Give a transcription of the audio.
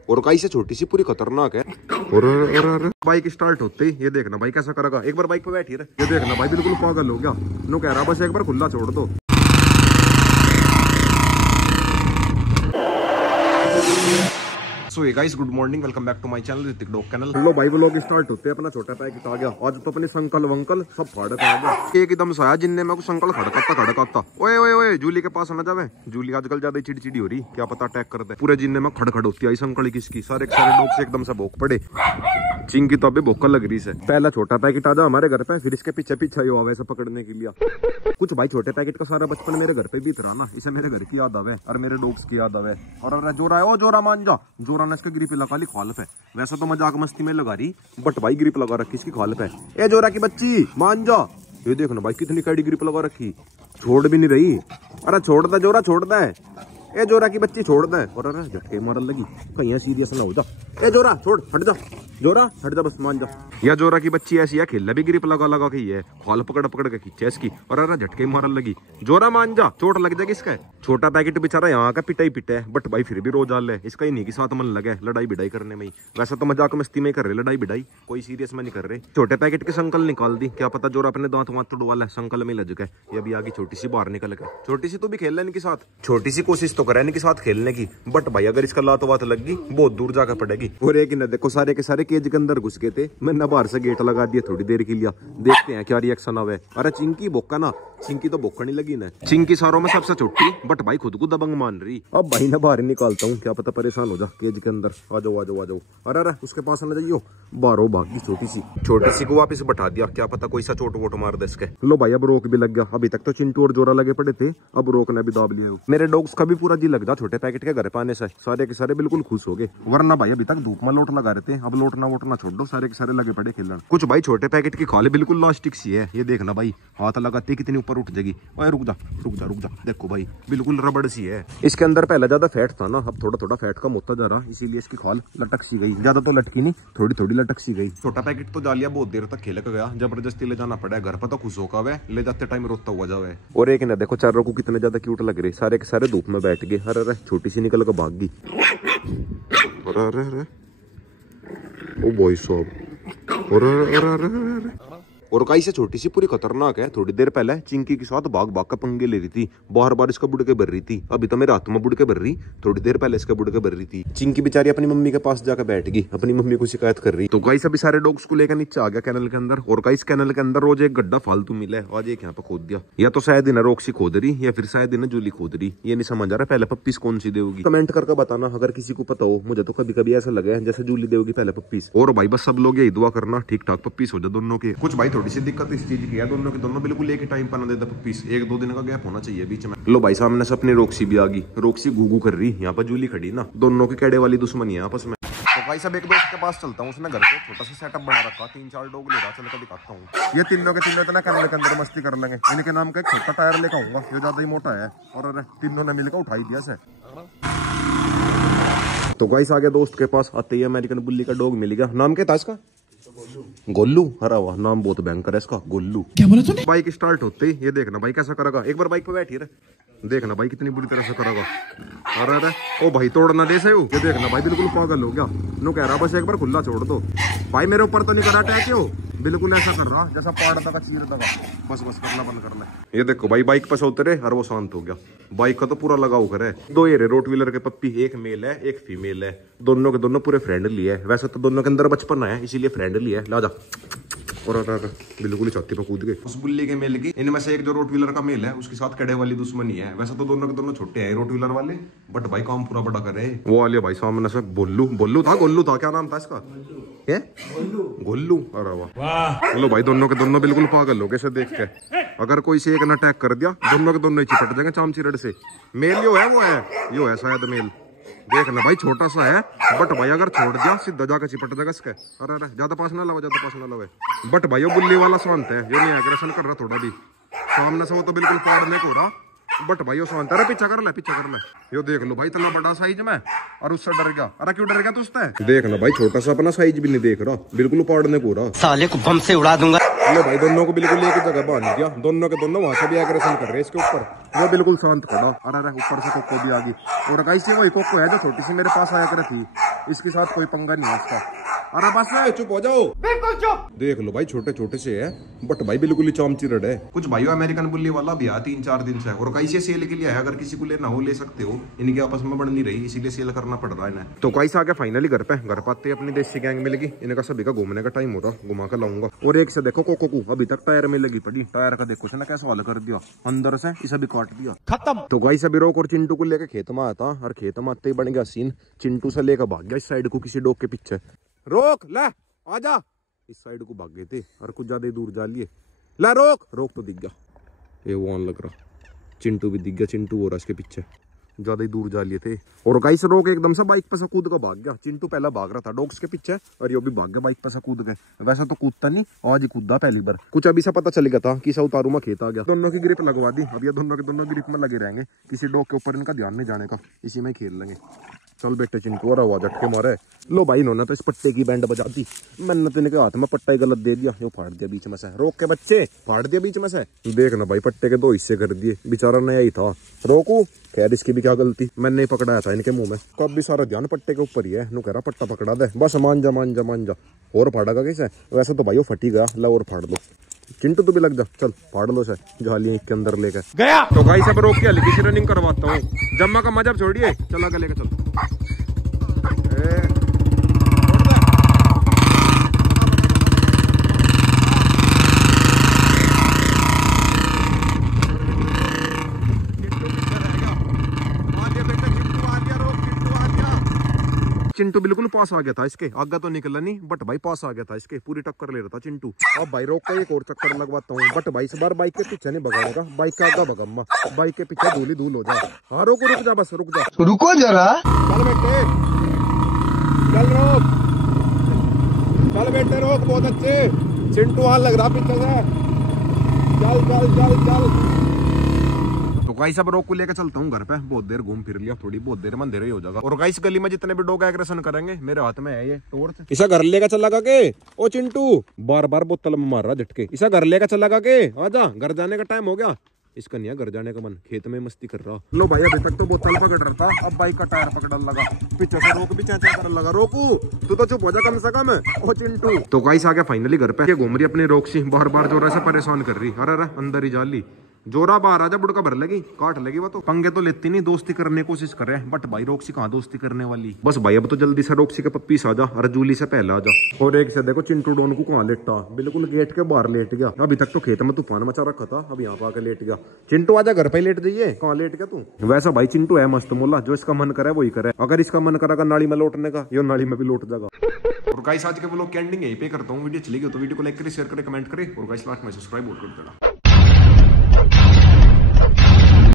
और काई से छोटी सी पूरी खतरनाक है। और बाइक स्टार्ट होते ही ये देखना भाई कैसा करेगा। एक बार बाइक पे बैठी रहे, ये देखना भाई बिल्कुल पागल हो गया। नो कह रहा बस एक बार खुला छोड़ दो। So guys good morning, welcome back to my channel Hrithik dog channel. लो भाई व्लॉग स्टार्ट होते हैं। अपना छोटा पैकेट आ गया आज तो अपने संकल वंकल सब फाड़क आ गया। एकदम सा आया जिनने मैं को संकल खड़काता। ओए ओए ओए जूली के पास ना जावे। जूली आजकल ज्यादा चिड़चिड़ी हो रही, क्या पता अटैक कर दे। पूरे जिनने में खड़खड़ होती है संकल किसकी। सारे डॉग से एकदम से भोक पड़े। चिंकी तो अभी भोकल लग रही है। पहला छोटा पैकेट आजा हमारे घर पे, फिर इसके पीछे पीछे यो आवे से पकड़ने के लिए। कुछ भाई छोटे पैकेट का सारा बचपन मेरे घर पे भी था ना, इसे मेरे घर की याद आवे और मेरे डॉग्स की याद आवे। और जोरा है, ओ जोरा मान जा। जोरा ने इसका ग्रिप लगा ली खाल पे। वैसा तो मजाक मस्ती में लगा रही, बट भाई ग्रिप लगा रखी इसकी खाल पे। ए जोरा की बच्ची मान जा। ये देखो ना भाई कितनी कैडी ग्रिप लगा रखी, छोड़ भी नहीं रही। अरे छोड़ दे जोरा, छोड़ दे। ए जोरा की बच्ची छोड़ दे। और अरे झटके मारन लगी, कहीं सीरियस ना हो जा। ए जोरा छोड़, हट जा जोरा, हट जा बस, मान जा। या जोरा की बच्ची ऐसी है, खेल भी ग्रिप लगा के है, खाल पकड़ के खींचे इसकी। और अरे झटके मारन लगी। जोरा मान जा, चोट लग जाएगी इसका। छोटा पैकेट बेचारा यहाँ का पिटा ही पिटा है, बट भाई फिर भी रोज आल है इसका ही नहीं कि साथ मन लगे लड़ाई भिड़ाई करने में ही। वैसा तो मजाक मस्ती में कर रहे लड़ाई भिड़ाई, कोई सीरियस में नहीं कर रहे। छोटे पैकेट के संकल निकाल दी, क्या पता जोरा अपने दांत वांत तोड़वा ले, संकल में लग गए। ये अभी आगे छोटी सी बाहर निकल गए। छोटी सी तो भी खेल ले इनके साथ, छोटी सी कोशिश तो करे इनके साथ खेलने की, बट भाई अगर इसका लात वात लग गई बहुत दूर जाकर पड़ेगी। और एक न देखो सारे के सारे केज के अंदर घुस गए थे। मैंने बाहर से गेट लगा दिया थोड़ी देर के लिए, देखते हैं क्या रिएक्शन आवे। अरे चिंकी बोका ना, चिंकी तो बोकनी लगी ना। चिंकी सारों में सबसे छोटी, बट भाई खुद को दबंग मान रही। अब भाई ना बाहर निकालता हूँ, क्या पता परेशान हो जा केज के अंदर। आ जाओ आ जाओ आ जाओ। अरे उसके पास ना जाइयो, बारो भागी छोटी सी को वापस बैठा दिया, क्या पता कोई सा चोट वोट मार दे इसके। लो भाई अब रोक भी लग गया। अभी तक तो चिंटू और जोरा लगे पड़े थे, अब रोक ने भी दाब लिया। मेरे डॉग्स का भी पूरा जी लग जा छोटे पैकेट के घर पाने से, सारे के सारे बिल्कुल खुश हो गए। वरना भाई अभी तक धूप में लोट लगा रहे थे, अब लोटना वोटना छोड़ दो, सारे के सारे लगे पड़े खेलने। कुछ भाई छोटे पैकेट की खाले बिल्कुल लास्टिक सी है, ये देखना भाई हाथ लगाते कितनी ऊपर उठ जाएगी। ओए रुक जा रुक जा रुक जा, देखो भाई बिल्कुल रबड़ सी है। इसके अंदर पहले ज्यादा फैट था ना, अब थोड़ा थोड़ा फैट कम होता जा रहा, इसीलिए इसकी खाल लटक सी गई। ज्यादा तो लटकी नहीं, थोड़ी थोड़ी लटक सी गई। छोटा पैकेट तो जालिया बहुत देर तक खेल गया, जबरदस्ती ले जाना पड़ा। घर पर तो खुश होगा वे, ले जाते टाइम रोता हुआ जावे। और एक ना देखो चारों को कितने ज्यादा क्यूट लग रहे, सारे के सारे धूप में बैठ गए। अरे छोटी सी निकल कर भाग गई। अरे ओ भाई साहब, और काई से छोटी सी पूरी खतरनाक है। थोड़ी देर पहले चिंकी के साथ भाग भाग का पंगे ले रही थी, बार बार इसका बुड़के भर रही थी। अभी तो मेरे हाथ में बुड़के भर रही, थोड़ी देर पहले इसका बुड़के भर रही थी। चिंकी बेचारी अपनी मम्मी के पास जाकर बैठ गई, अपनी मम्मी को शिकायत कर रही। तो गाइस अभी सारे डॉग्स को लेकर नीचे आ गया कैनल के अंदर। और गाइस कैनल के अंदर रोज एक गड्ढा फालतू मिला है, आज एक यहाँ पे खोद दिया। या तो शायद इन्हें रोक्सी खोद रही, या फिर शायद इन्हें जूली खोद रही, ये नहीं समझ आ रहा। पहले पप्पीस कौन सी देगी, कमेंट करके बताना अगर किसी को पता हो। मुझे तो कभी कभी ऐसा लगे जैसे जूली देगी पहले पप्पीस। और भाई बस सब लोग यही दुआ करना ठीक ठाक पप्पीस हो जाए दोनों के। कुछ भाई थोड़ी सी दिक्कत इस चीज की है, दोनों के दोनों बिल्कुल एक ही टाइम पर ना देता पप्पीस, एक दो दिन का गैप होना चाहिए बीच में। लो भाई सामने से अपनी रोक्सी भी आ गई, रोक्सी घूघू कर रही, यहाँ पर जूली खड़ी ना, दोनों की कैडे वाली दुश्मनी है आपस में। तो भाई सब एक दोस्त के पास चलता हूँ, उसने घर पे छोटा सा सेटअप बना रखा, 3-4 डॉग ले रहा, चल कर दिखाता हूँ। ये तीनों के तीनों इतना कैमरे के अंदर मस्ती कर लेंगे। इनके नाम का एक छोटा टायर लेकर आऊंगा, ये ज्यादा ही मोटा है। और अरे तीनों ने मिलकर उठाई दिया से। तो गाइस आ गया दोस्त के पास, आते ही अमेरिकन बुल्ली का डॉग मिल गया। नाम क्या था इसका? गोल्लू। हरा वाह, नाम बहुत भयंकर है इसका, गोल्लू। क्या बोला तूने? बाइक स्टार्ट होते ही ये देखना भाई कैसा करेगा। एक बार बाइक पे बैठी रहे, देखना भाई कितनी बुरी तरह से करेगा। अरे ओ भाई तोड़ना दे से ये देखना भाई बिल्कुल पागल हो गया। नो कह रहा बस एक बार खुला छोड़ दो। भाई मेरे ऊपर तो नहीं करा अटैक, हो बिल्कुल ऐसा कर रहा जैसा पाड़ दगा चीर दगा। बस बस करना बंद करना। ये देखो भाई बाइक पर से उतरे और वो शांत हो गया। बाइक का तो पूरा लगाव करे। दो ये रोट व्हीलर के पप्पी, एक मेल है एक फीमेल है, दोनों के दोनों पूरे फ्रेंडली है। वैसे तो दोनों के अंदर बचपन है इसीलिए फ्रेंडली है। ला जा। और बिल्कुल ही छाती पर कूद गए। उस बुल्ली के मेल की इनमें से एक जो रोट व्हीलर का मेल है उसके साथ कड़े वाली दुश्मनी है। वैसे तो दोनों के दोनों छोटे हैं रोट व्हीलर वाले, बट भाई काम पूरा बड़ा करे। वो वाले भाई सामने से गोल्लू था, क्या नाम था इसका? ये गोल्लू। अरे वाह, चलो भाई दोनों के दोनों बिल्कुल पागल हो गए से देख के। अगर कोई से एक ने अटैक कर दिया, दोनों के दोनों ही चिपट जाएंगे चामचिरड़ से। मेल यो है, वो है यो है शायद मेल। देखना भाई छोटा सा है, बट भाई अगर छोड़ दिया सीधा जाकर चिपट जाएगा इसके। अरे ज्यादा पास ना लगे, ज्यादा पास ना लगे। बट भाई वो बुल्ली वाला शांत है, ये नहीं एग्रेशन कर रहा थोड़ा भी। सामने से वो तो बिल्कुल पाड़ने को रहा, बट भाई वो शांत है। पीछा कर ले पीछा कर ले। यो देख लो भाई इतना बड़ा साइज में, और उससे डर गया। अरे क्यों डर गया तू उससे? देखना भाई छोटा सा अपना साइज भी नहीं देख रहा, बिल्कुल पाड़ने को रहा। साले को बम से उड़ा दूंगा। लो भाई दोनों को बिल्कुल एक जगह बांध दिया, दोनों के दोनों वहां से भी एग्रेशन कर रहे हैं इसके ऊपर। वो बिल्कुल शांत खड़ा। अरे ऊपर से कोको भी आ गई। और गाइस ये वही कोको है जो छोटी सी मेरे पास आया कर थी। इसके साथ कोई पंगा नहीं है इसका। अरे बस चुप हो जाओ, बिल्कुल चुप। देख लो भाई छोटे छोटे से है बट भाई बिल्कुल ही चामचिरड है। कुछ भाइयों अमेरिकन बुल्ली वाला भी 3-4 दिन से है और कैसे सेल के लिए है, अगर किसी को लेना हो ले सकते हो। इनके आपस में बढ़ नहीं रही इसीलिए सेल करना पड़ रहा है इन्हें। तो कैसे आ गया फाइनली घर पे, घर पाते अपनी देसी गैंग मिलेगी। इनका सभी का घूमने का टाइम हो रहा, घुमा कर लाऊंगा। और एक से देखो कोको को अभी तक टायर में लगी पड़ी, टायर का देखो ना कैसे हल कर दिया अंदर से, इसे भी काट दिया खत्म। तो गाइस अभी रोक और चिंटू को लेकर खेत में आता और खेत में आते ही बन गया सीन। चिंटू से लेकर भाग गया इस साइड को किसी डॉग के पीछे। रोक ले आजा, इस साइड को भाग गए थे और कुछ ज्यादा दूर जा लिए। ला रोक, रोक तो दिख गया, ये वो ऑन लग रहा। चिंटू भी दिख गया, चिंटू हो रहा इसके पीछे, ज्यादा ही दूर जा लिए थे। और गाइस रोक एकदम से बाइक पे से कूद कर भाग गया। चिंटू पहला भाग रहा था डॉग्स के पीछे और ये भी भाग गया बाइक पे से कूद गए। वैसा तो कूदता नहीं, आज ही कूदा पहली बार। कुछ अभी से पता चल गया था कि उतारू में खेत आ गया। दोनों की ग्रिप लगवा दी, अब ये दोनों के दोनों ग्रिप में लगे रहेंगे, किसी डॉग के ऊपर इनका ध्यान नहीं जाने का, इसी में खेल लेंगे। चल बेटे चिंटू, और आवाज झटके मारे। लो भाई इन्होंने तो इस पट्टे की बैंड बजा दी, मैंने तो इनके हाथ में पट्टा ही गलत दे दिया, यो फाड़ दिया बीच में से। रोक के बच्चे, फाड़ दिया बीच में से। देखना भाई पट्टे के 2 हिस्से कर दिए, बेचारा नया ही था। रोकू, खैर इसकी भी क्या गलती, मैंने ही पकड़ाया था इनके मुंह में। कब भी सारा ध्यान पट्टे के ऊपर ही है, नु कह रहा पट्टा पकड़ा दे, बस मान जा मान जा मान जा। और फाड़ेगा कैसे, वैसे तो भाई वो फटी गया, ला और फाड़ दो। चिंटू तो भी लग जा, चल फाड़ लो से झालियां के अंदर लेकर गया। तो गाइस अब रोक के हल्की सी रनिंग करवाता हूँ, जम्मा का मजा छोड़िए, चला के लेकर चल। चिंटू बिल्कुल पास आ गया था इसके, आगे तो निकला नहीं बट भाई पास आ गया था इसके, पूरी टक्कर ले रहा था चिंटू। अब भाई रोक के एक और चक्कर लगवाता हूँ, बट भाई इस बार बाइक के पीछे नहीं भगाएगा, बाइक का आगा भगम्मा, बाइक के पीछे धूल ही धूल हो जाए। हाँ रोको, रुक जा, बस रुक जा, रुको जरा। चल बेटे, चल रोक, चल बेटे रोक, बहुत अच्छे। चिंटू हाल लग रहा पीछे से, चल चल चल चल। गाइस अब रोक को लेकर चलता हूँ घर पे, बहुत देर घूम फिर लिया, थोड़ी बहुत देर में अंधेरा ही हो जाएगा। और गाइस गली में जितने भी डॉग एग्रेशन करेंगे, मेरे हाथ में है ये टॉर्च, इसे घर लेकर चला के। ओ चिंटू बार बार बोतल में मार रहा झटके, इसे घर लेकर चला के, आजा घर जाने का टाइम हो गया। इसका नहीं है घर जाने का मन, खेत में मस्ती कर रहा। लो भाई अभी तक तो बोतल पकड़ रहा था, अब बाइक का टायर पकड़ने लगा, पीछे से रोक भी चेंचा करने लगा। रोकू तू तो चुप हो जा कम से कम। ओ चिंटू तो गाइस आ गया फाइनली घर पे, घूम रही अपनी रोक सी, बार बार जोर से परेशान कर रही। अरे अरे अंदर ही जाली, जोरा बाहर आजा, बुड़का भर लगी, काट लगी। वो तो पंगे तो लेती नहीं, दोस्ती करने की कोशिश करे, बट भाई रोक्सी कहाँ दोस्ती करने वाली। बस भाई अब तो जल्दी से रोक्सी के पप्पी से आजा और जूली से पहले आजा। और एक से देखो चिंटू डॉन को कहाँ लेटा, बिल्कुल गेट के बाहर लेट गया। अभी तक तो खेत में तूफान मचा रखा था, अब यहाँ पे आके लेट गया। चिंटू आजा घर पे लेट जाइए, कहाँ लेट गया तू। वैसा भाई चिंटू है मस्त मोला, जो इसका मन करे वही करे, अगर इसका मन करेगा नाली में लौटने का, ये नाली में भी लौट जाएगा। और गाइस आज के व्लॉग की एंडिंग यहीं पे करता हूँ। वीडियो चली गई तो वीडियो को लाइक करें, शेयर करें, कमेंट करें और गाइस लास्ट में सब्सक्राइब कर देना।